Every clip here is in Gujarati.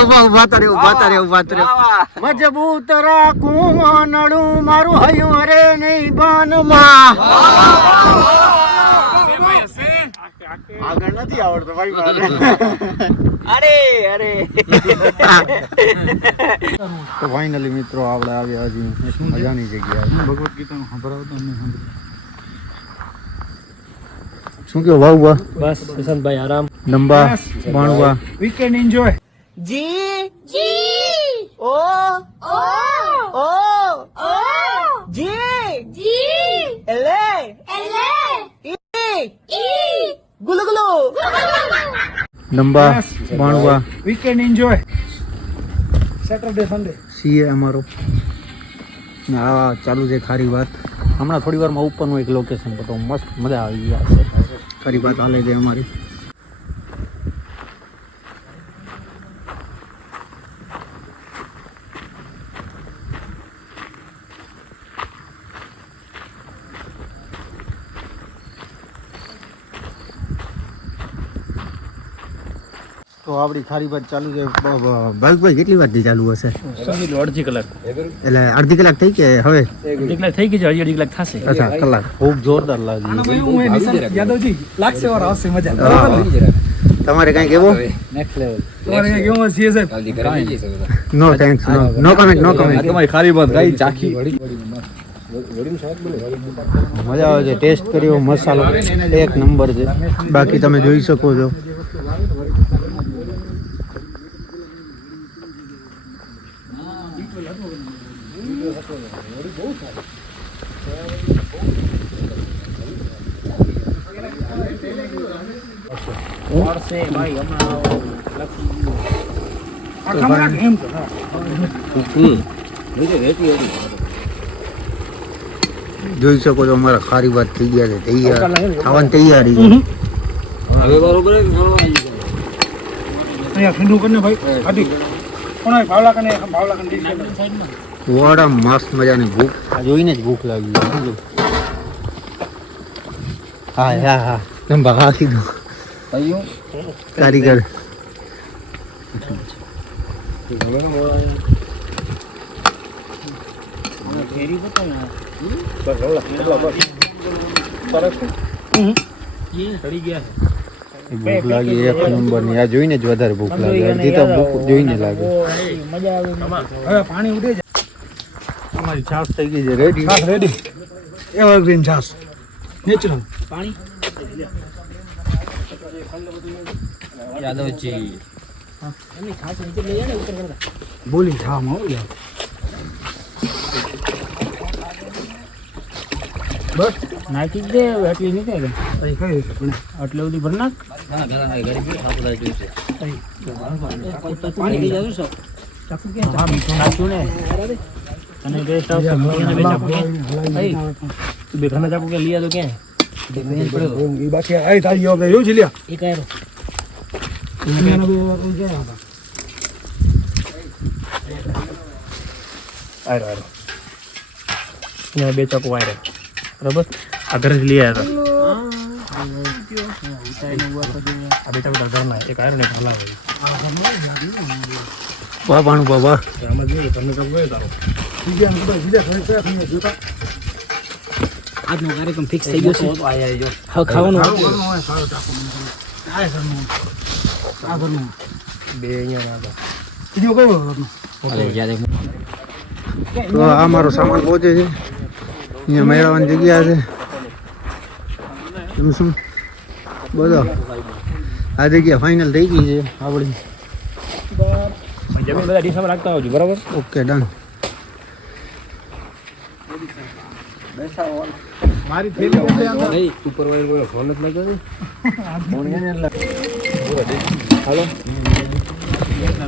ઉભા તારે મજબૂત રાખું નડું મારું હયું અરે નહીં બાનમાં આગળ નથી આવડતો ભાઈ મારે અરે તો ફાઇનલી મિત્રો આપણે આવ્યા હજી મજાની જગ્યા ભગવત ગીતાનું સંભળાવતો શું કેવું ભાવ બસ કિશનભાઈ આરામ નંબા માણવા વીકેન્ડ એન્જોય જી ઓ જી એલે ગુલુ નંબા માણવા weekend enjoy Saturday Sunday CA અમારો હા ચાલુ છે ખારી વાત હમણાં થોડી વારમાં ઉપરનું એક લોકેશન પર તો મસ્ત મજા આવી ગયા છે ખારી વાત હાલે છે અમારી તો આપણી ખારી વાત ચાલુ છે ભાઈ કેટલી વારથી ચાલુ હશે અડધી કલાક એટલે અડધી કલાક થઈ કે હવે અડધી કલાક થઈ ગઈ છે અડધી કલાક થશે અચ્છા કલાક ખૂબ જોરદાર લાગી યાદવજી લાગશે વાર આવશે મજા તમારે કઈ કેવું નેક્સ્ટ લેવલ તમારે કઈ કેવું છે સાહેબ નો થેન્ક્સ નો કમેન્ટ તમારી ખારી વાત ગાઈ ચાખી મજા આવે છે ટેસ્ટ કર્યો મસાલો એક નંબર છે બાકી તમે જોઈ શકો છો જોઈ શકો છો અમારા ખારી વાત થઈ ગયા છે તૈયાર ખાવાની તૈયારી છે હવે બરોબર અહીંયા ઠંડુ કરીને ભાઈ આધી કોણ ભાવલા કને વાડા મસ્ત મજાની ભૂખ જોઈને જ ભૂખ લાગી હા હા નંબર રાખી દો કારીગર ભૂખ લાગી એક નંબર ની આ જોઈને જ વધારે ભૂખ લાગે અડધી તો ભૂખ જોઈને લાગે હવે પાણી ઉડે છે અમારી છાશ થઈ ગઈ છે રેડી રેડી એવરગ્રીન છાશ નેચરલ પાણી યાદવજી એની છાશ નીચે લઈ જાય ને ઉપર કરતા બોલી છામ હો યાર બસ નાખી દે એટલી નહીં થાય પછી કઈ રીતે પણ એટલે બધી ભર નાખ પાણી લઈ જાવ સર ચાકુ કે હા મીઠું નાખ્યું ને અને ટેસ્ટ આવશે બે ખાના ચાકુ કે લીયા તો ક્યાં એ બાકી આઈ તારી હવે એવું છે લ્યા એ કાયરો આયરો ને બે ચાકુ આયરો બરાબર આ ઘરે લઈ આવ્યા હતા બે ચાકુ ઘરના એક આયરો ને હલાવે વાહ ભાણું બાબા આમાં જોઈએ તમને ચાકુ ગયો તારો બીજા આજનો કાર્યક્રમ ફિક્સ થઈ ગયો છે હવે ખાવાનું બે અહીંયા બીજો કયો તો આ મારો સામાન પહોંચે છે અહીંયા મેળવવાની જગ્યા છે એમ શું બધો આ જગ્યા ફાઇનલ થઈ ગઈ છે આપણી જમીન બધા ડીશમાં રાખતા આવજો બરાબર ઓકે ડન મારી થેલી નહીં ઉપર વાળી ફોન જ લાગ્યો છે હાલો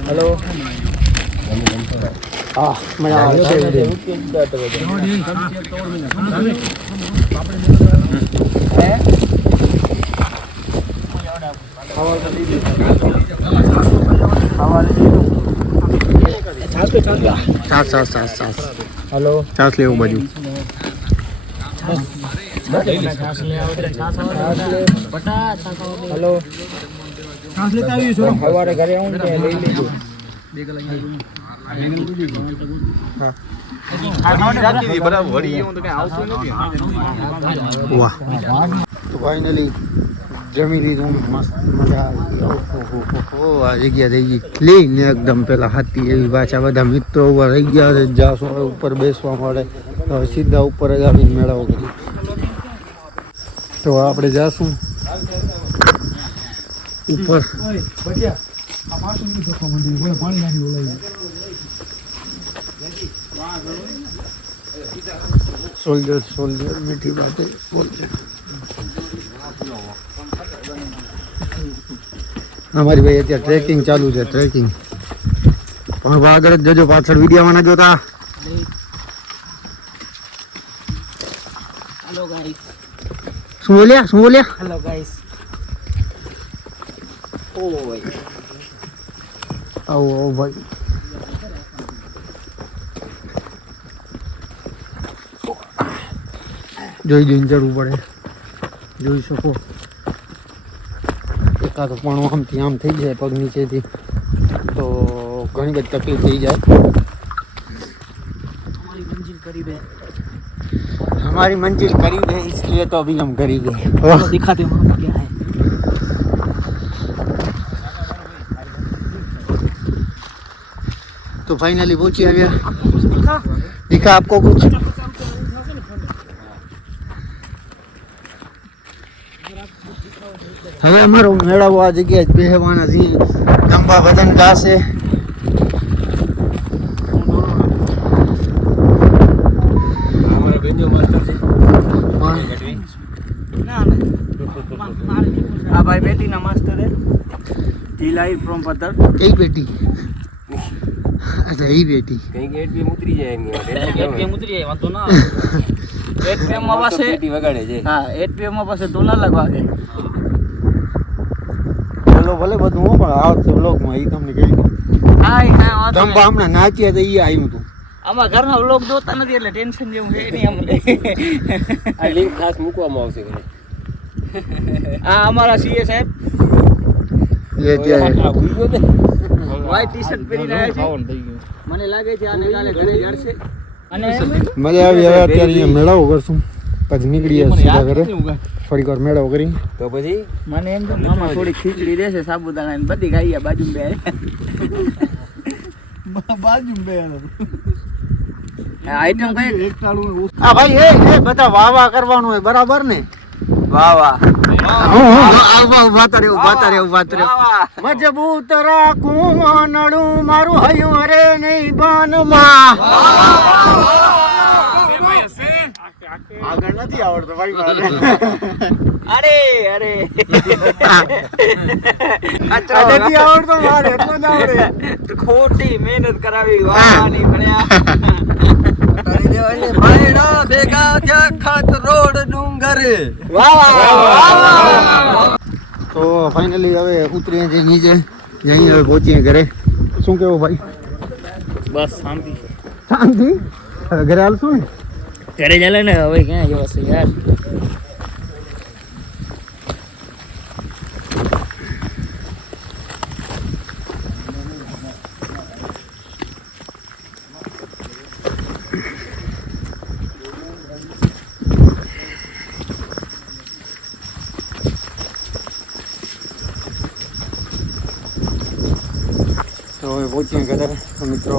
હેલો હા મજા આવે છે છાસ હેલો છાસ લેવું બાજુ હેલો છાસ લેતા આવી છો સવારે ઘરે આવું ને લઈ લેજો વાહ તો ફાઇનલી જમી લીધું મસ્ત મજા આવી આ જગ્યા થઈ ગઈ ક્લીન એકદમ પેલા હાથી એવી પાછા બધા મિત્રો ઉપર રહી ગયા છે જાશું હવે ઉપર બેસવા મળે હવે સીધા ઉપર જ આવીને મેળાવો કરી તો આપણે જાશું ઉપર સોલ્જર મીઠી બાતે સોલ્જર અમારી ભાઈ અત્યારે ટ્રેકિંગ ચાલુ છે ટ્રેકિંગ પણ આગળ જ જજો પાછળ વિડીયોમાં ના જોતા હેલો ગાઈસ શું બોલ્યા હેલો ગાઈસ ઓ ભાઈ આવો ભાઈ જોઈને ચડવું પડે જોઈ શકો એકાદ પણ આમથી આમ થઈ જાય પગ નીચેથી તો ઘણી બધી તકલીફ થઈ જાય हमारी मंजिल करीब है इसलिए तो अभी हम करीब है दिखाते वहाँ पे क्या है तो फाइनली पहुंची आ गया दिखा आपको कुछ હવે અમારો મેળાવો આ જગ્યાએ જ બેહવાના છીએ જંબા બદન ગાશે આ ભાઈ બેટી ના માસ્ટર હે ઢીલાઈ ફ્રોમ પત્તર કઈ બેટી અચ્છા એ બેટી કઈ ગેટ બી ઉતરી જાય એની એટ પીએમ ઉતરી જાય વાંધો ના એટ પીએમ માં પાસે પેટી વગાડે છે હા એટ પીએમ માં પાસે તો ના લગવાગે બોલો ભલે બધું હું પણ આવશે બ્લોગમાં એ તમને કહી દઉં હા હા જંબા હમણાં નાચ્યા તો એ આવ્યું હતું આમાં ઘરના વ્લોગ જોતા નથી એટલે ટેન્શન જેવું છે નહીં અમને આ લિંક ખાસ મૂકવામાં આવશે ઘરે આ અમારા સીએ સાહેબ એ ત્યાં વ્હાઈટ ટી-શર્ટ પહેરીને આવ્યા છે મને લાગે છે આને કાલે ઘરે જડશે અને મજા આવી હવે અત્યારે અહીંયા મેળાવો કરશું પછી નીકળીએ સીધા ઘરે થોડીક વાર મેળાવો કરી તો પછી મને એમ તો મામા થોડી ખીચડી દેશે સાબુદાણા ને બધી ખાઈએ બાજુ બે બાજુ બે આઈટમ કઈ હા ભાઈ એ બધા વાહ કરવાનું હોય બરાબર ને વાહ વાહ ઉભા મજબૂત રાખું નડું મારું હયું અરે નહીં બાનમાં આગળ નથી આવડતો ભાઈ મારે અરે અરે નથી આવડતો મારે એટલો જ આવડે ખોટી મહેનત કરાવી વાહ ની ભણ્યા ભેગા થયા ખાત રોડ ડુંગર તો ફાઇનલી હવે ઉતરીએ છીએ નીચે જઈ હવે પહોંચીએ ઘરે શું કેવું ભાઈ બસ શાંતિ શાંતિ હવે ઘરે હાલશું ને ઘરે ચાલે ને હવે ક્યાં જવાશે યાર તો હવે પહોંચીએ ઘરે તો મિત્રો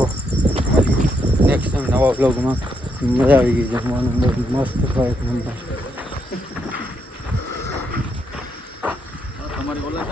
નેક્સ્ટ ટાઈમ નવા બ્લોગમાં મજા આવી ગઈ જમવાનું બહુ મસ્ત થાય એક નંબર તમારી ઓલા